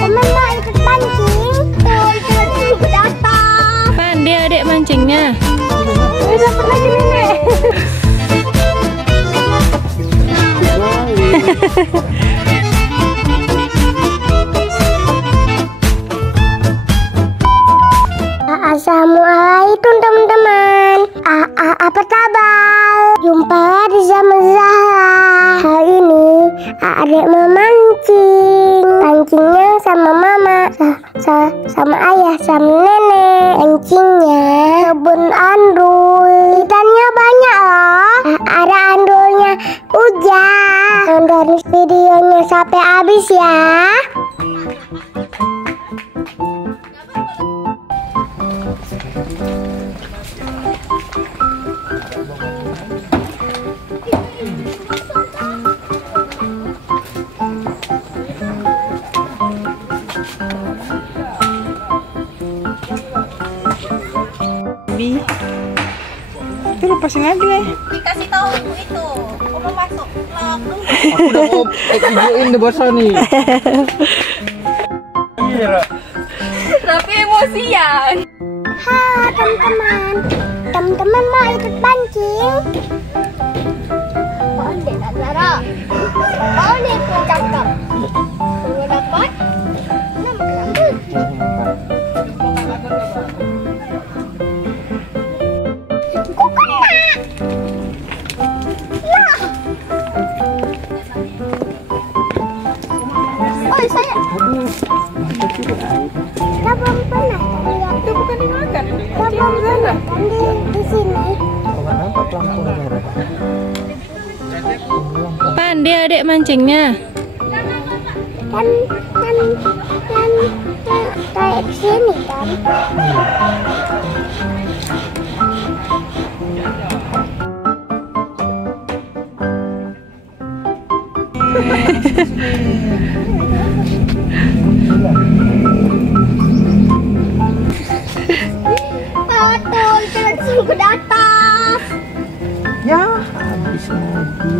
Teman-teman mau ikut mancing? Tuh, datang. Pandai adik mancingnya. Dapat lagi nenek. Assalamualaikum teman-teman. Apa kabar? Jumpa di Zaman Zahra. Hari ini adik mau mancing. Mancingnya sama mama, sama ayah, sama nenek. Mancingnya kebun andul. Ikannya banyak loh. Ada andulnya Uja. Tonton videonya sampai habis ya. Itu lepasin aja deh. Dikasih tahu itu, aku mau masuk vlog. Aku udah mau videoin deh bosan nih. Iya. Tapi emosian. Hai teman-teman. Teman-teman mau ikut mancing? Boleh nak Zara? Boleh pun cakap. Kalau dapat, nama kenapa? Kok kena? Lah. Oh saya. Kita belum pernah lihat. Itu bukan dimakan. Kita belum pernah kan di sini. Nggak nampak pelampung Zahra. Pandai adik mancingnya. Kan kayak di sini kan. Betul, terus ke atas. Ya, habis lagi.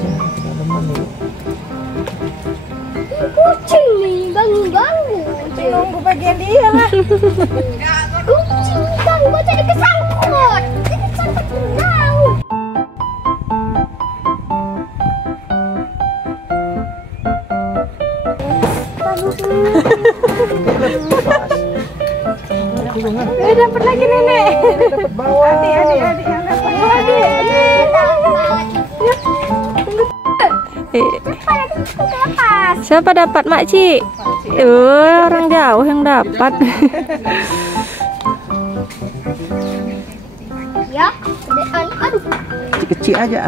Jangan teman-teman nih. Kucing nih ganggu-ganggu. Nunggu bagian dia lah. Kucing ganggu jadi kesangkut. Jadi kesangkut jauh. Dapat lagi nenek. Dapat bawa. Adik yang dapat. Siapa dapat Makcik? Orang jauh yang dapat. Ya, gedean. Aduh. Kecil-kecil aja,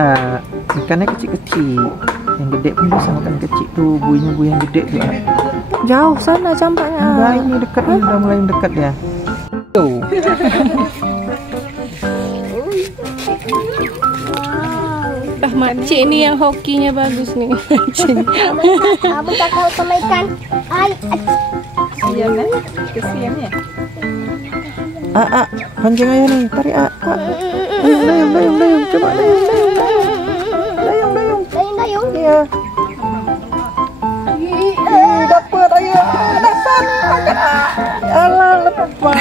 ikannya kecil-kecil. Yang gede pun bisa makan kecil tuh, buihnya buih yang gede juga. Jauh sana campaknya. Enggak, ini dekat nih, udah mulai dekat ya. Tuh. Makcik ini yang hokinya bagus nih mancing. Kamu tak tahu sama ikan. Ay, Iya kan? Kesian ya. Pancing aja nih, tarik dayung, coba dayung. dayung. Iya. Dapat ayo, dasar makan. Alah, lepas.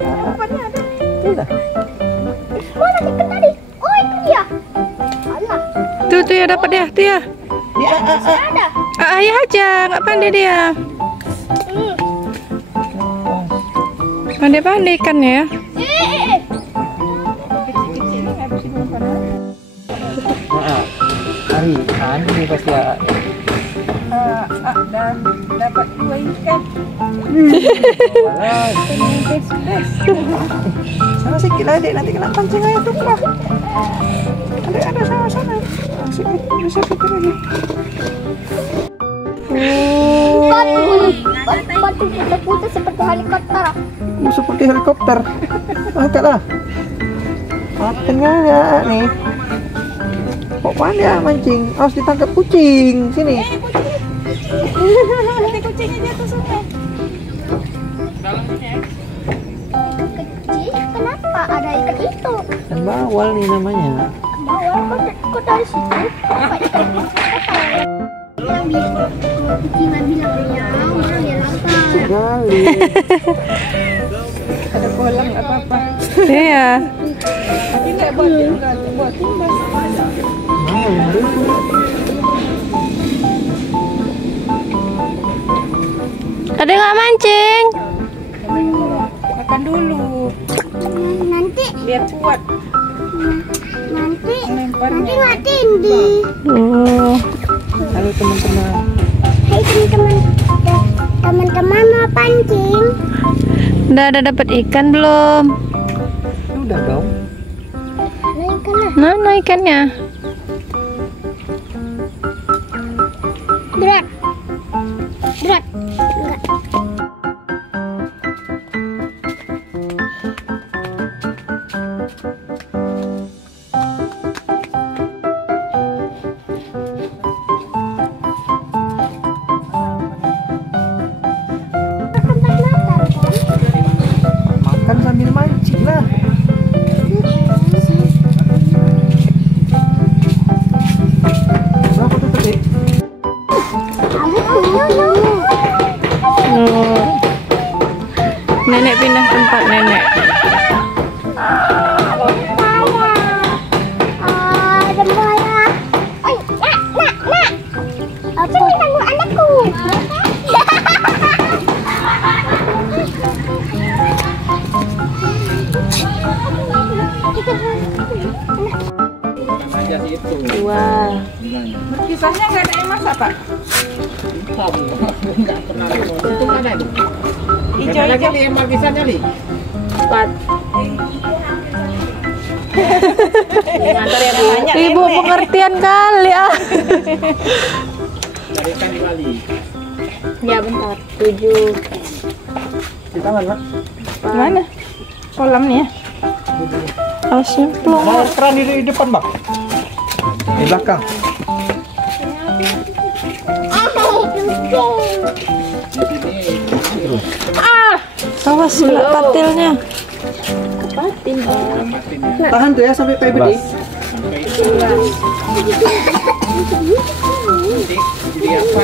Umpannya ada. Udah. Mana ikan tadi? Oh, itu dia. Alah, Tuh ya dapat dia, tuh ya. masih ada. Ayah aja, nggak pandai dia. Pandai-pandai ikan ya. Hari ini pasti ya. Dan dapat 2 ikan. Sana sikit lah adik, nanti kena pancing aja tuh lah. Ada sana. Sini, bisa sikit lagi. Batu putih seperti helikopter. Seperti helikopter. Angkat lah. Tengah ya nih. Kok pandai mancing? Harus ditangkap kucing. Sini. Nanti kucingnya jatuh sungai. Kecil, kenapa ada ikan itu? Ikan bawal nih namanya. Bawah kok dari situ? Apa ikan itu? Cina bilang ya, orang dia lapar. Sekali. Ada kolam nggak apa-apa. Iya. Tapi nggak buat tumbas. Ada nggak mancing? Makan dulu. Nanti, Biar kuat nanti lemparnya. nggak tinggi. Oh. Halo teman-teman. Hai teman-teman mau pancing. Udah ada dapat ikan belum? Udah dong. Naikkanlah. Mana ikannya? Berat. Berat. Enggak. Makan sambil mancing lah. Berapa tuh tadi? Oh. Nenek pindah tempat nenek. Aku tanggung anakku. Wah. Kisahnya nggak ada yang masak, Pak. Hijau-hijau. Ibu pengertian kali ah. Ya bentar. 7. Di tangan, Pak. Mana? Kolam nih ya. Asin plong. Mau keran di depan, Bang. Di belakang. Awas kena patilnya. Tahan tuh ya sampai kayak begini. Jadi apa